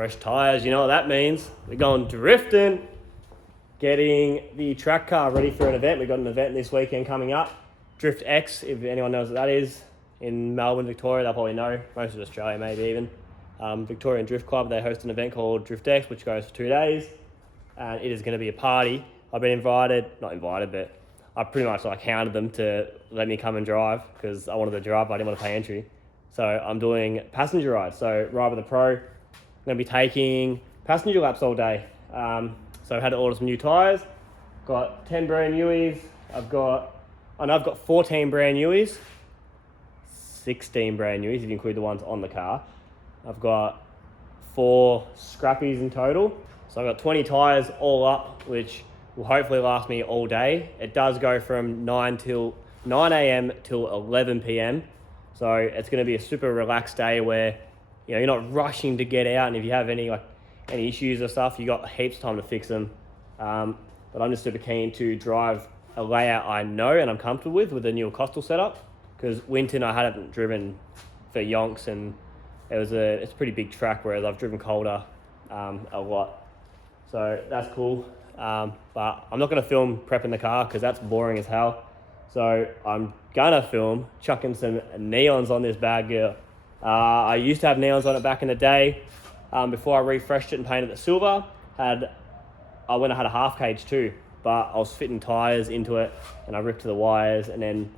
fresh tyres. You know what that means? We're going drifting, getting the track car ready for an event. We've got an event this weekend coming up. Drift X, if anyone knows what that is, in Melbourne, Victoria, they'll probably know. Most of Australia, maybe even. Victorian Drift Club, they host an event called Drift X, which goes for 2 days. And it is going to be a party. I've been not invited, but I pretty much hounded them to let me come and drive because I wanted to drive, but I didn't want to pay entry. So I'm doing passenger rides. So Ride with the Pro, I'm going to be taking passenger laps all day. So I've had to order some new tyres. Got 10 brand newies. I've got 14 brand newies. 16 brand newies if you include the ones on the car. I've got 4 scrappies in total. So I've got 20 tyres all up, which will hopefully last me all day. It does go from 9 a.m. till 11 p.m. So it's going to be a super relaxed day where you're not rushing to get out, and if you have any issues or stuff, you got heaps of time to fix them. But I'm just super keen to drive a layout I know and I'm comfortable with the new Costal setup, because Winton I hadn't driven for yonks, and it's a pretty big track, whereas I've driven colder a lot. So that's cool. But I'm not going to film prepping the car because that's boring as hell. So I'm going to film chucking some neons on this bad girl. I used to have neons on it back in the day. Before I refreshed it and painted it silver, I went and had a half cage too, but I was fitting tyres into it and I ripped the wires and then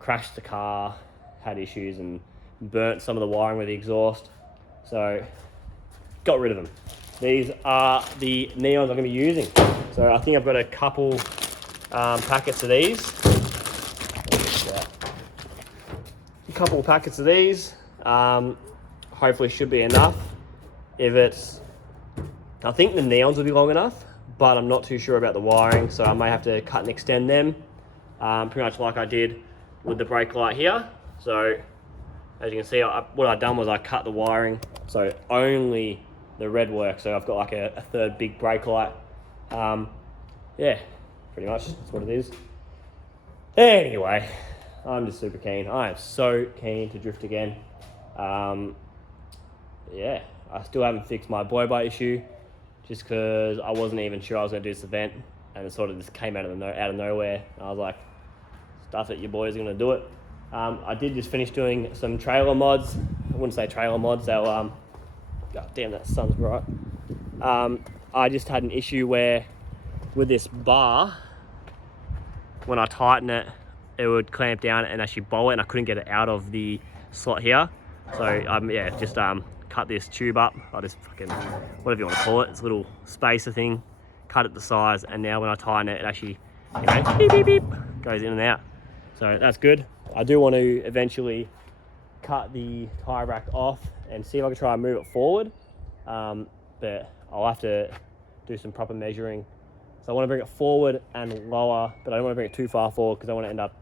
crashed the car, had issues and burnt some of the wiring with the exhaust. So got rid of them. These are the neons I'm going to be using. So I think I've got a couple packets of these. A couple packets of these. Hopefully should be enough. I think the neons will be long enough, but I'm not too sure about the wiring, so I may have to cut and extend them. Pretty much like I did with the brake light here. So as you can see, what I've done was I cut the wiring, so only the red work. So I've got a third big brake light. Yeah, pretty much that's what it is. Anyway, I'm just super keen. I am so keen to drift again. Yeah, I still haven't fixed my blow-by issue just because I wasn't even sure I was going to do this event, and it sort of just came out of nowhere. And I was like, stuff it, your boys are going to do it. I did just finish doing some trailer mods. I wouldn't say trailer mods. God damn, that sun's bright. I just had an issue where with this bar, when I tighten it, it would clamp down and actually bowl it, and I couldn't get it out of the slot here. So just cut this tube up. I just fucking, whatever you want to call it, it's a little spacer thing, cut it the size, and now when I tighten it, it actually, beep, beep, beep, goes in and out. So that's good. I do want to eventually cut the tyre rack off and see if I can try and move it forward. But I'll have to do some proper measuring. So I want to bring it forward and lower, but I don't want to bring it too far forward because I want to end up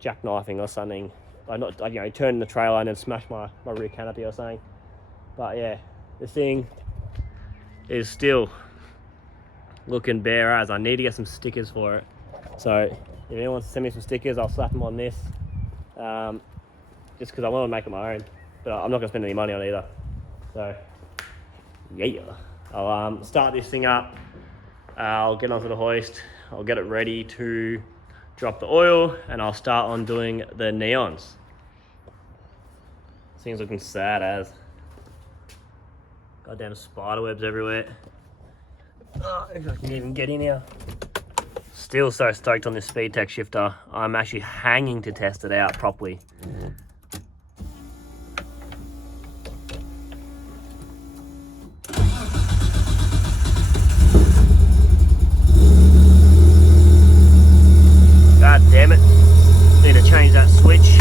jackknifing or something. Turn the trailer and then smash my rear canopy or something. But yeah, this thing is still looking bare as. I need to get some stickers for it. So if anyone wants to send me some stickers, I'll slap them on this. Just because I want to make it my own, but I'm not going to spend any money on it either. So yeah, I'll start this thing up. I'll get onto the hoist. I'll get it ready to drop the oil, and I'll start on doing the neons. This thing's looking sad as. Goddamn spider webs everywhere. Oh, if I can even get in here. Still so stoked on this Speed Tech shifter. I'm actually hanging to test it out properly. God damn it. Need to change that switch.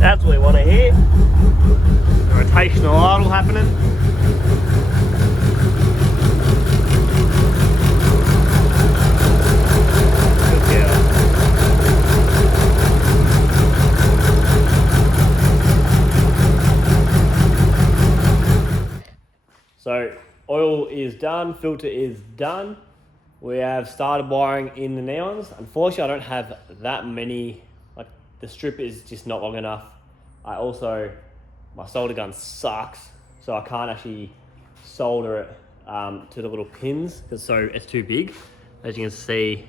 That's what we want to hear. The rotational idle happening. Good girl. So oil is done, filter is done. We have started wiring in the neons. Unfortunately, I don't have that many, the strip is just not long enough. I also, my solder gun sucks, so I can't actually solder it to the little pins because it's too big, as you can see.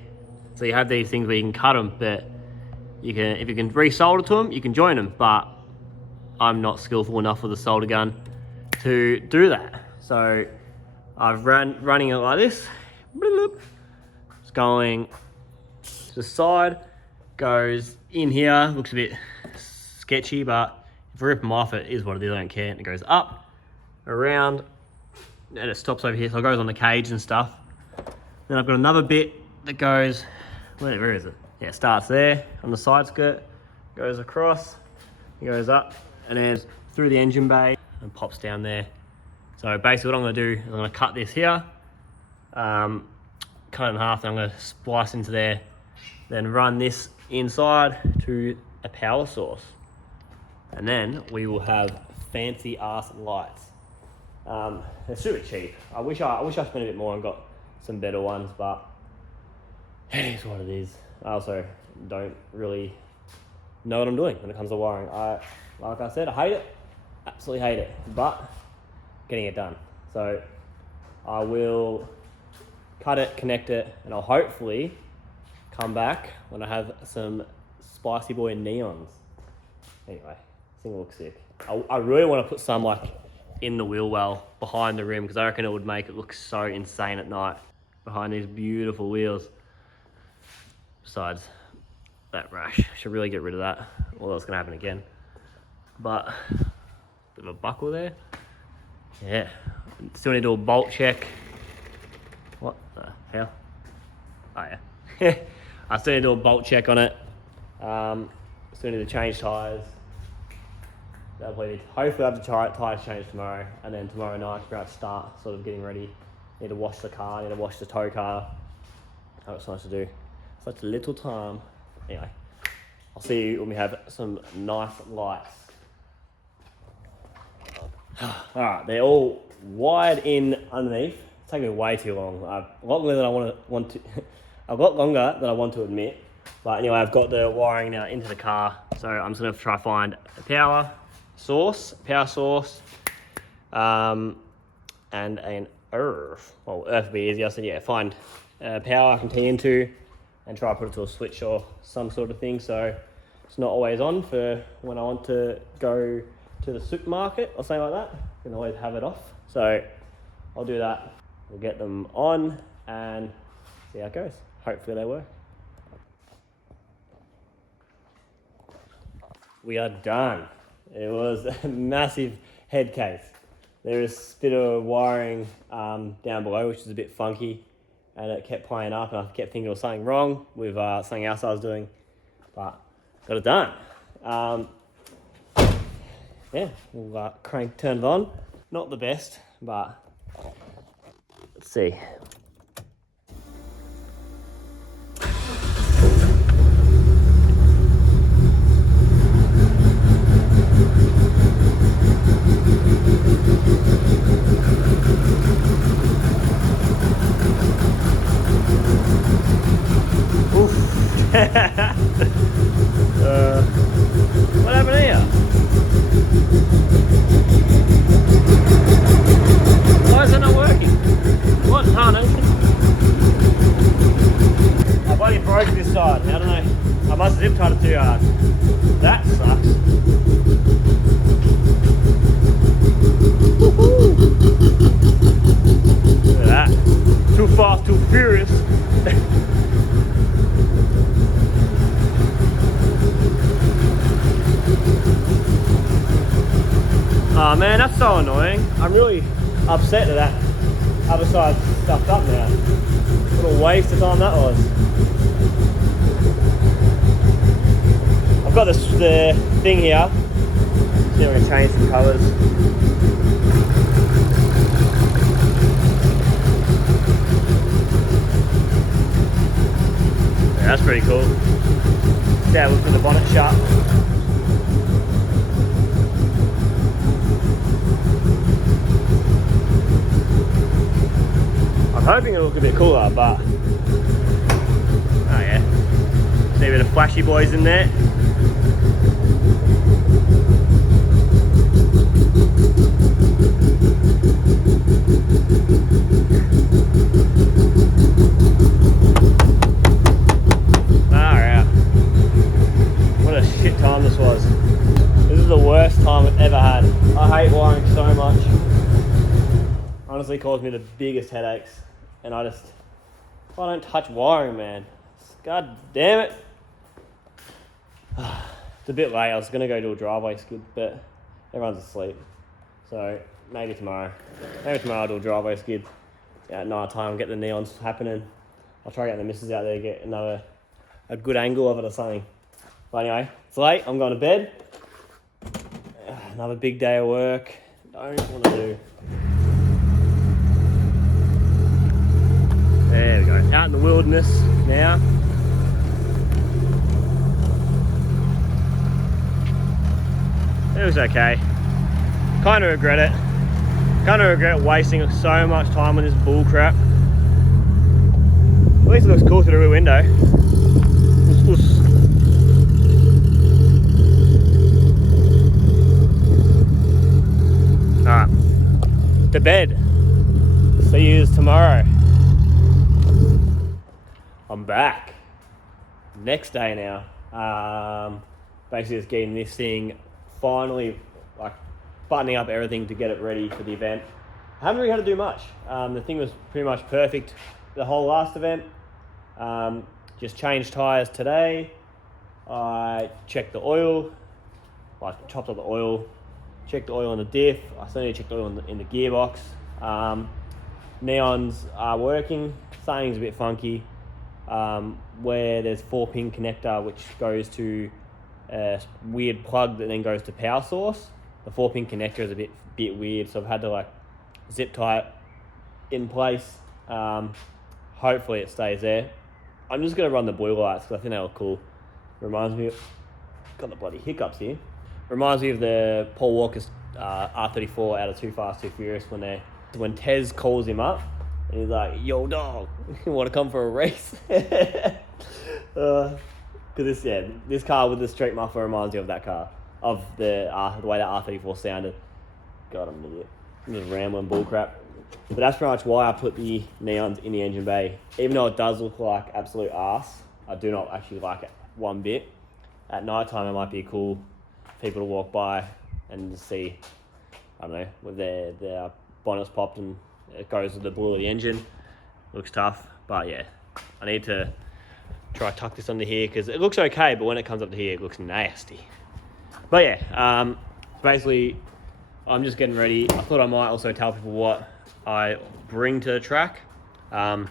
So you have these things where you can cut them, but if you can resolder to them, you can join them, but I'm not skillful enough with the solder gun to do that. So I've running it like this. It's going to the side, goes in here, looks a bit sketchy, but if I rip them off, it is what it is, I don't care. And it goes up, around, and it stops over here, so it goes on the cage and stuff. Then I've got another bit that goes, where is it? Yeah, it starts there on the side skirt, goes across, it goes up, and then through the engine bay and pops down there. So basically what I'm going to do is I'm going to cut this here, cut it in half, and I'm going to splice into there, then run this inside to a power source. And then we will have fancy ass lights. They're super cheap. I wish I spent a bit more and got some better ones, but it is what it is. I also don't really know what I'm doing when it comes to wiring. Like I said, I hate it, absolutely hate it, but getting it done. So I will cut it, connect it, and I'll hopefully come back when I have some spicy boy neons. Anyway, this thing looks sick. I really want to put some like in the wheel well behind the rim, because I reckon it would make it look so insane at night behind these beautiful wheels. Besides that rash, should really get rid of that, or that's gonna happen again. But bit of a buckle there. Yeah, still need to do a bolt check. What the hell? Oh yeah. I still need to do a bolt check on it. Still need to change tyres. Hopefully I'll have the tyres changed tomorrow, and then tomorrow night we're about to start sort of getting ready. Need to wash the car, need to wash the tow car. Oh, it's nice to do. Such a little time. Anyway, I'll see you when we have some nice lights. Alright, they're all wired in underneath. It's taking me way too long. A lot longer than I want to admit. But anyway, I've got the wiring now into the car, so I'm just gonna try to find a power source, and an earth. Well, earth would be easier. So yeah, find power I can tee into and try to put it to a switch or some sort of thing, so it's not always on for when I want to go to the supermarket or something like that. I can always have it off. So I'll do that. We'll get them on and see how it goes. Hopefully they work. We are done. It was a massive head case. There is a bit of wiring down below, which is a bit funky, and it kept playing up, and I kept thinking there was something wrong with something else I was doing, but got it done. Yeah, we'll turn it on. Not the best, but let's see. What happened here? Why is it not working? What harness? I bloody broke this side. I don't know. I must have zip tied it too hard. That sucks. Look at that. Too fast, too furious. Oh man, that's so annoying. I'm really upset that that other side's stuffed up now. What a waste of time that was. I've got the thing here. See if I can change some colours. Yeah, that's pretty cool. Yeah, look at the bonnet shut. I'm hoping it'll look a bit cooler, but oh yeah. See a bit of flashy boys in there. honestly caused me the biggest headaches. And I don't touch wiring, man. God damn it. It's a bit late. I was going to go do a driveway skid, but everyone's asleep. So maybe tomorrow. Maybe tomorrow I'll do a driveway skid at night time, get the neons happening. I'll try to get the missus out there, get a good angle of it or something. But anyway, it's late. I'm going to bed. Another big day of work. Don't want to do. There we go. Out in the wilderness now. It was okay. Kind of regret it. Kind of regret wasting so much time on this bull crap. At least it looks cool through the window. Alright. To bed. See you tomorrow. I'm back. Next day now. Basically just getting this thing finally like buttoning up everything to get it ready for the event. I haven't really had to do much. The thing was pretty much perfect the whole last event. Just changed tyres today. I checked the oil. I chopped up the oil. Checked the oil in the diff. I still need to check the oil in the gearbox. Neons are working. Something's a bit funky. Where there's 4-pin connector which goes to a weird plug that then goes to power source. The 4-pin connector is a bit weird, so I've had to like zip tie it in place. Hopefully it stays there. I'm just gonna run the blue lights because I think they look cool. Reminds me of, got the bloody hiccups here. Reminds me of the Paul Walker's R34 out of Too Fast Too Furious when Tez calls him up and he's like, "Yo dog, you want to come for a race?" Because this car with the street muffler reminds me of that car, of the way that R34 sounded. God, I'm an idiot. I'm just rambling bullcrap. But that's pretty much why I put the neons in the engine bay. Even though it does look like absolute arse, I do not actually like it one bit. At night time, it might be cool for people to walk by and just see, I don't know, with their bonnets popped and it goes with the blue of the engine. Looks tough, but yeah, I need to try to tuck this under here because it looks okay, but when it comes up to here, it looks nasty. But yeah, basically, I'm just getting ready. I thought I might also tell people what I bring to the track. Got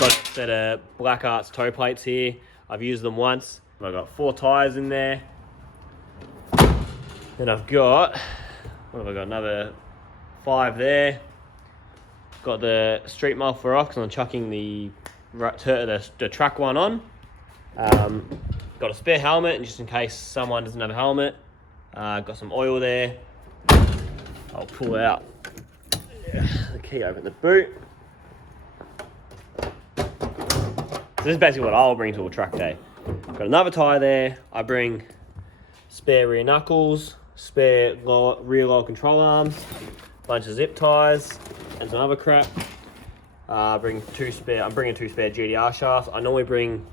a set of Black Arts toe plates here. I've used them once. I've got 4 tyres in there. Then I've got, what have I got? Another 5 there. Got the street muffler off because I'm chucking the track one on. Got a spare helmet, and just in case someone doesn't have a helmet. Got some oil there. I'll pull out the key, open the boot. So this is basically what I'll bring to a track day. Got another tyre there. I bring spare rear knuckles, spare rear lower control arms, bunch of zip ties, and some other crap. I'm bringing 2 spare GDR shafts. I normally bring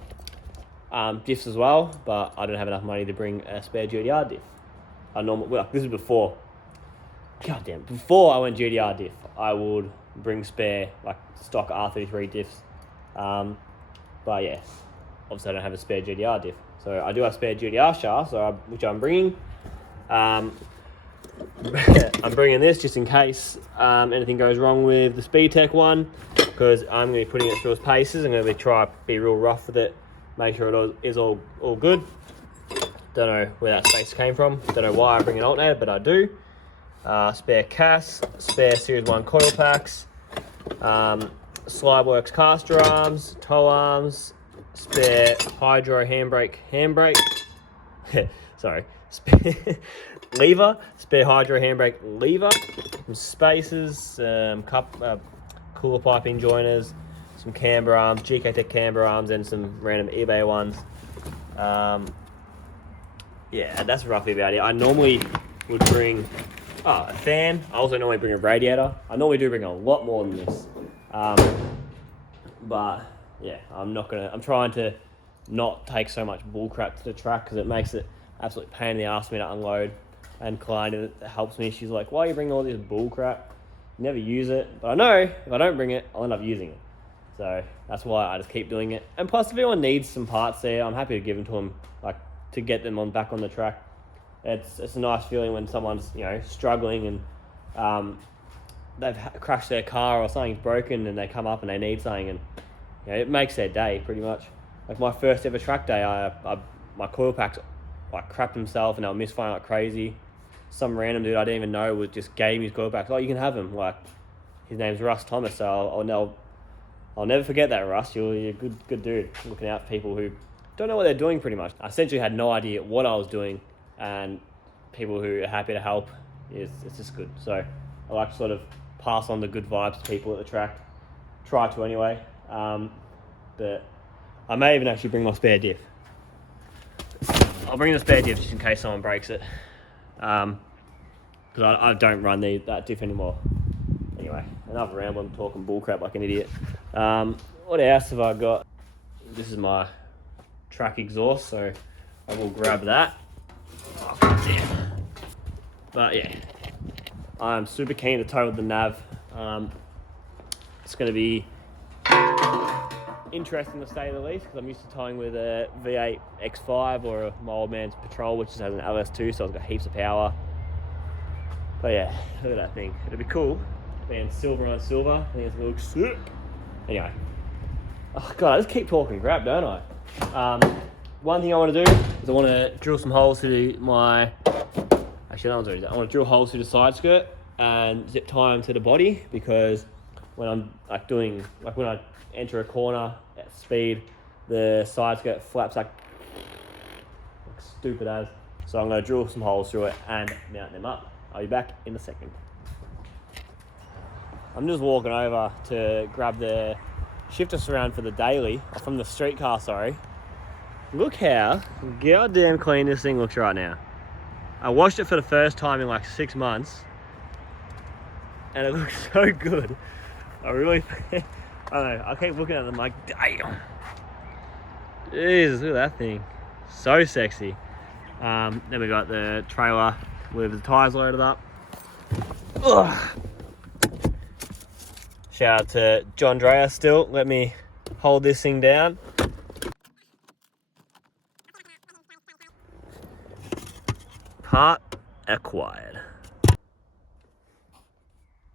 diffs as well, but I don't have enough money to bring a spare GDR diff. This is before. God damn, before I went GDR diff, I would bring spare like stock R33 diffs. But yeah, obviously I don't have a spare GDR diff. So I do have spare GDR shafts, which I'm bringing. I'm bringing this just in case anything goes wrong with the Speedtech one, because I'm going to be putting it through its paces. I'm going to try to be real rough with it, make sure it is all good. Don't know where that space came from. Don't know why I bring an alternator, but I do. Spare CAS, spare Series 1 coil packs, Slideworks caster arms, toe arms, spare Hydro handbrake, sorry, spare lever, spare Hydro handbrake lever, some spacers, cooler piping joiners, some camber arms, GK Tech camber arms, and some random eBay ones. Yeah, that's roughly about it. I normally would bring a fan. I also normally bring a radiator. I normally do bring a lot more than this. But yeah, I'm trying to not take so much bullcrap to the track because it makes it absolute pain in the ass for me to unload. And Klein, it helps me. She's like, "Why are you bringing all this bullcrap?" never use it, but I know if I don't bring it, I'll end up using it. So that's why I just keep doing it. And plus, if anyone needs some parts there, I'm happy to give them to them, like to get them back on the track. It's a nice feeling when someone's struggling and they've crashed their car or something's broken and they come up and they need something, and it makes their day pretty much. Like my first ever track day, my coil packs like crapped himself and they were misfiring like crazy. Some random dude I didn't even know just gave me his coil packs. Oh, you can have him. Like his name's Russ Thomas, so I'll never forget that, Russ. You're a good dude, looking out for people who don't know what they're doing pretty much. I essentially had no idea what I was doing, and people who are happy to help, it's just good. So I like to sort of pass on the good vibes to people at the track. Try to anyway. But I may even actually bring my spare diff. I'll bring the spare diff just in case someone breaks it. Because I don't run that diff anymore. Anyway, enough rambling, talking bullcrap like an idiot. What else have I got? This is my track exhaust, so I will grab that. Oh, yeah. But yeah, I'm super keen to tow with the nav. It's going to be interesting to say the least, because I'm used to towing with a V8 X5 or my old man's Patrol, which just has an LS2, so it's got heaps of power. But yeah, look at that thing. It'll be cool being silver on silver. I think it's gonna look sick. Anyway, oh god, I just keep talking crap, don't I? One thing I want to do is I want to drill some holes through my. Actually, no one's already done. I want to drill holes through the side skirt and zip tie them to the body, because when I'm when I enter a corner at speed, the side skirt flaps like stupid as. So I'm going to drill some holes through it and mount them up. I'll be back in a second. I'm just walking over to grab the shifter surround for the daily, or from the street car, sorry. Look how goddamn clean this thing looks right now. I washed it for the first time in like 6 months, and it looks so good. I really, I don't know, I keep looking at them like, damn. Jesus, look at that thing. So sexy. Then we got the trailer with the tyres loaded up. Ugh. Shout out to John Dreyer still. Let me hold this thing down. Part acquired.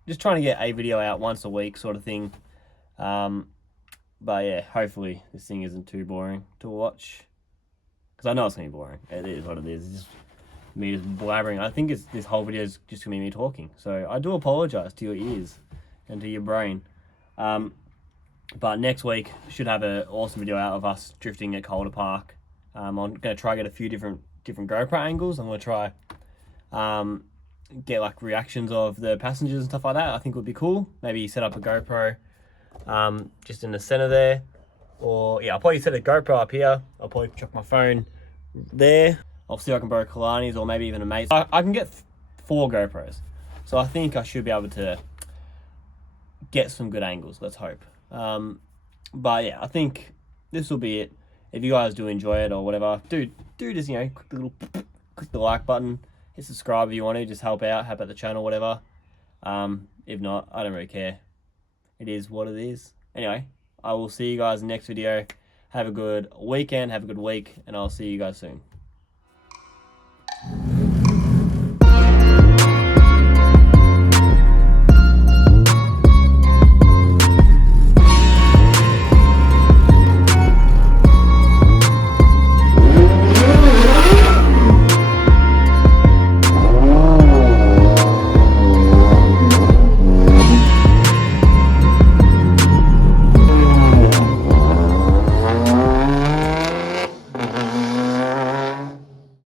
Just trying to get a video out once a week sort of thing. But yeah, hopefully this thing isn't too boring to watch. Because I know it's going to be boring. It is what it is. It's just me just blabbering. I think this whole video is just going to be me talking. So I do apologise to your ears and to your brain. But next week should have an awesome video out of us drifting at Calder Park. I'm going to try get a few different GoPro angles. I'm going to try get like reactions of the passengers and stuff like that. I think would be cool. Maybe set up a GoPro just in the center there. Or yeah, I'll probably set a GoPro up here. I'll probably chuck my phone there. I'll see if I can borrow Kalani's or maybe even a mate's. I can get 4 GoPros. So I think I should be able to get some good angles, let's hope. But yeah, I think this will be it. If you guys do enjoy it or whatever, do just, click the like button, hit subscribe if you want to, just help out the channel, whatever. If not, I don't really care. It is what it is. Anyway, I will see you guys in the next video. Have a good weekend, have a good week, and I'll see you guys soon.